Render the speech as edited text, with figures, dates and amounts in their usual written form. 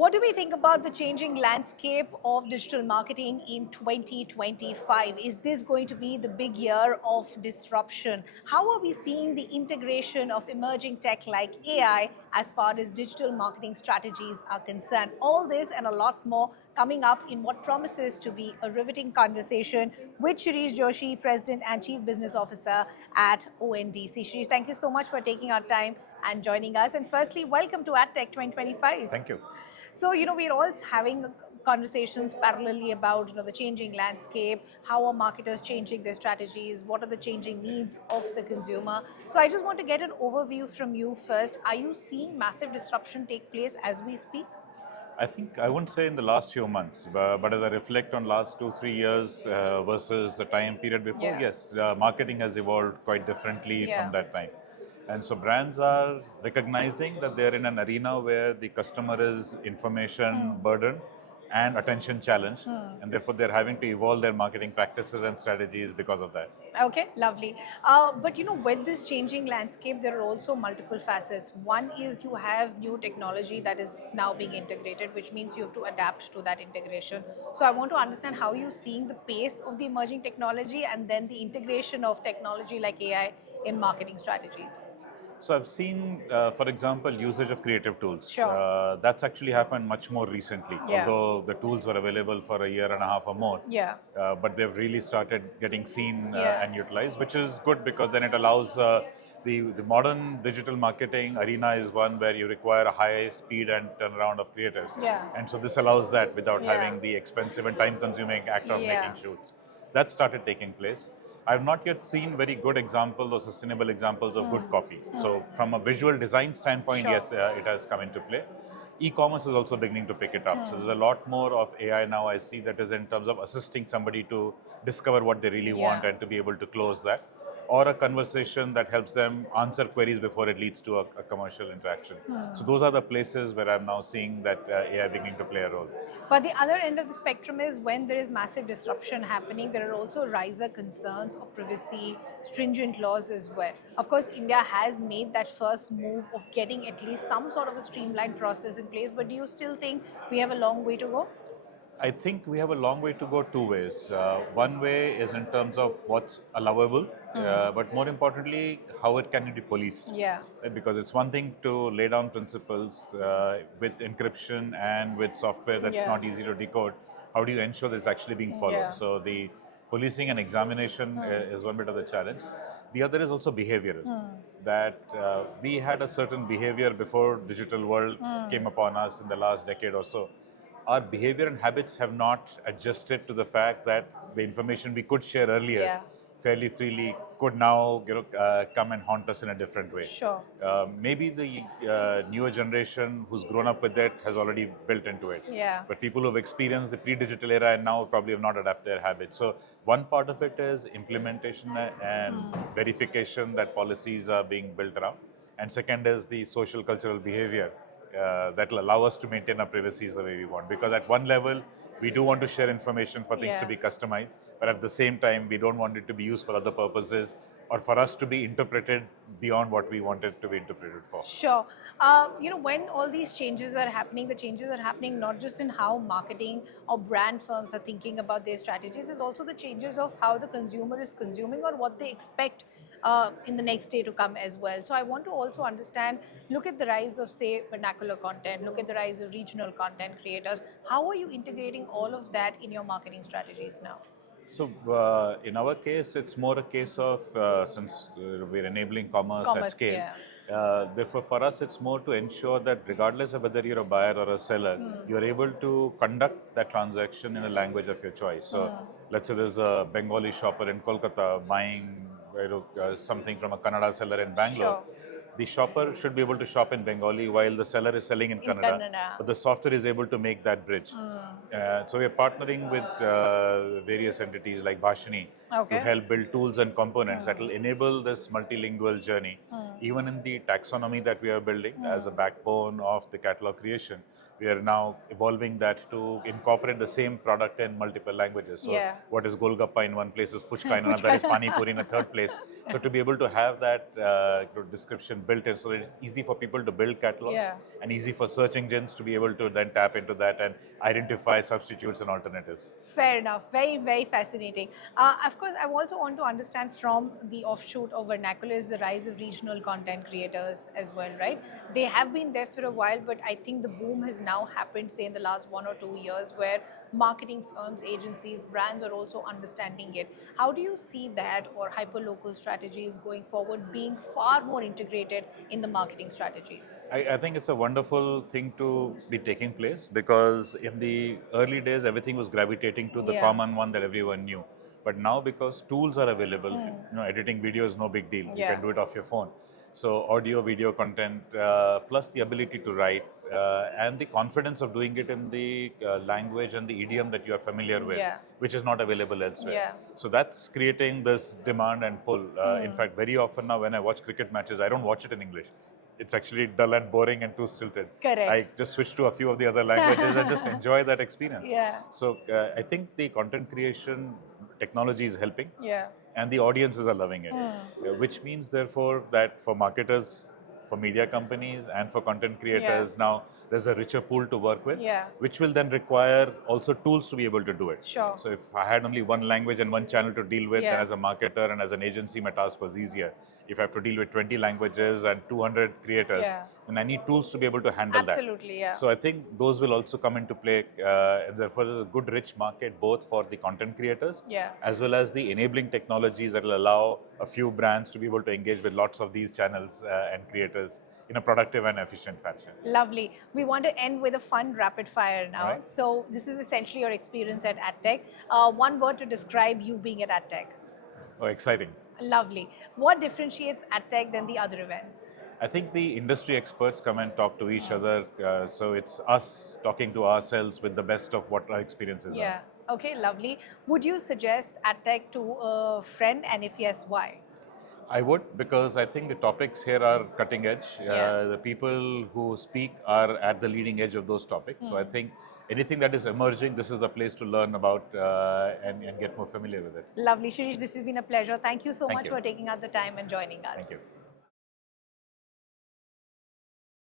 What do we think about the changing landscape of digital marketing in 2025? Is this going to be the big year of disruption? How are we seeing the integration of emerging tech like AI as far as digital marketing strategies are concerned? All this and a lot more coming up in what promises to be a riveting conversation with Shireesh Joshi, President and Chief Business Officer at ONDC. Shireesh, thank you so much for taking our time and joining us. And firstly, welcome to AdTech 2025. Thank you. So, we're all having conversations parallelly about, the changing landscape, how are marketers changing their strategies, what are the changing needs of the consumer. So I just want to get an overview from you first. Are you seeing massive disruption take place as we speak? I think I wouldn't say in the last few months, but as I reflect on last 2, 3 years versus the time period before, Yeah. yes, marketing has evolved quite differently Yeah. from that time. And so brands are recognizing that they're in an arena where the customer is information burdened and attention challenged, and therefore they're having to evolve their marketing practices and strategies because of that. Okay, lovely. But with this changing landscape, there are also multiple facets. One is you have new technology that is now being integrated, which means you have to adapt to that integration. So I want to understand how you're seeing the pace of the emerging technology and then the integration of technology like AI in marketing strategies. So I've seen, for example, usage of creative tools. Sure. That's actually happened much more recently, Yeah. although the tools were available for a year and a half or more. Yeah. But they've really started getting seen Yeah. and utilized, which is good because then it allows the modern digital marketing arena is one where you require a high speed and turnaround of creatives. Yeah. And so this allows that without Yeah. having the expensive and time consuming act of Yeah. making shoots. That started taking place. I've not yet seen very good examples or sustainable examples of good copy. So from a visual design standpoint, Sure. yes, it has come into play. E-commerce is also beginning to pick it up. So there's a lot more of AI now I see that is in terms of assisting somebody to discover what they really want Yeah. and to be able to close that, or a conversation that helps them answer queries before it leads to a commercial interaction. So those are the places where I'm now seeing that AI beginning to play a role. But the other end of the spectrum is when there is massive disruption happening, there are also riser concerns of privacy, stringent laws as well. Of course, India has made that first move of getting at least some sort of a streamlined process in place, but do you still think we have a long way to go? I think we have a long way to go two ways. One way is in terms of what's allowable, but more importantly, how it can be policed. Yeah. Right? Because it's one thing to lay down principles with encryption and with software that's Yeah. not easy to decode. How do you ensure that it's actually being followed? Yeah. So the policing and examination is one bit of the challenge. The other is also behavioral. That we had a certain behavior before digital world came upon us in the last decade or so. Our behavior and habits have not adjusted to the fact that the information we could share earlier Yeah. fairly freely could now come and haunt us in a different way. Sure. Maybe the newer generation who's grown up with it has already built into it. Yeah. But people who've experienced the pre-digital era and now probably have not adapted their habits. So one part of it is implementation and verification that policies are being built around. And second is the social cultural behavior that will allow us to maintain our privacies the way we want. Because at one level, we do want to share information for things to Yeah. be customized, but at the same time, we don't want it to be used for other purposes or for us to be interpreted beyond what we want it to be interpreted for. Sure. When all these changes are happening, the changes are happening not just in how marketing or brand firms are thinking about their strategies, it's also the changes of how the consumer is consuming or what they expect in the next day to come as well. So I want to also understand, look at the rise of, say, vernacular content, look at the rise of regional content creators. How are you integrating all of that in your marketing strategies now? So, in our case, it's more a case of since we're enabling commerce at Commerce, scale. yeah. Therefore, for us, it's more to ensure that regardless of whether you're a buyer or a seller, you're able to conduct that transaction in a language of your choice. So, let's say there's a Bengali shopper in Kolkata buying something from a Kannada seller in Bangalore. Sure. The shopper should be able to shop in Bengali while the seller is selling in In Kannada, Kannada. but the software is able to make that bridge. So we're partnering with various entities like Bhashini to Okay. help build tools and components that will enable this multilingual journey. Even in the taxonomy that we are building as a backbone of the catalog creation, we are now evolving that to incorporate the same product in multiple languages. So Yeah. what is Golgappa in one place is Puchka in another, Puchka. is Pani Puri in a third place. So to be able to have that description built in, so that it's easy for people to build catalogs Yeah. and easy for search engines to be able to then tap into that and identify substitutes and alternatives. Fair enough. Very, very fascinating. Of course, I also want to understand from the offshoot of vernacular is the rise of regional content creators as well, right? They have been there for a while, but I think the boom has now happened, say, in the last 1 or 2 years, where marketing firms, agencies, brands are also understanding it. How do you see that or hyperlocal strategies going forward being far more integrated in the marketing strategies? I think it's a wonderful thing to be taking place, because in the early days, everything was gravitating to the Yeah. common one that everyone knew. But now, because tools are available, editing video is no big deal. You Yeah. can do it off your phone. So audio, video content, plus the ability to write, and the confidence of doing it in the language and the idiom that you are familiar with, Yeah. which is not available elsewhere. Yeah. So that's creating this demand and pull. In fact, very often now when I watch cricket matches, I don't watch it in English. It's actually dull and boring and too stilted. Correct. I just switch to a few of the other languages and just enjoy that experience. Yeah. So I think the content creation technology is helping, Yeah. and the audiences are loving it, which means therefore that for marketers, for media companies, and for content creators, now there's a richer pool to work with, Yeah. which will then require also tools to be able to do it. Sure. So if I had only one language and one channel to deal with, Yeah. then as a marketer and as an agency, my task was easier. If I have to deal with 20 languages and 200 creators, Yeah. then I need tools to be able to handle that. Absolutely, yeah. So I think those will also come into play. Therefore, there's a good, rich market both for the content creators, Yeah. as well as the enabling technologies that will allow a few brands to be able to engage with lots of these channels and creators in a productive and efficient fashion. Lovely. We want to end with a fun rapid fire now. Right. So this is essentially your experience at AdTech. One word to describe you being at AdTech. Oh, exciting. Lovely. What differentiates AdTech than the other events? I think the industry experts come and talk to each other. So it's us talking to ourselves with the best of what our experiences Yeah. are. Okay, lovely. Would you suggest AdTech to a friend, and if yes, why? I would, because I think the topics here are cutting edge. Yeah. The people who speak are at the leading edge of those topics. So I think anything that is emerging, this is the place to learn about and get more familiar with it. Lovely. Shirish, this has been a pleasure. Thank you so Thank much you. for taking out the time and joining us. Thank you.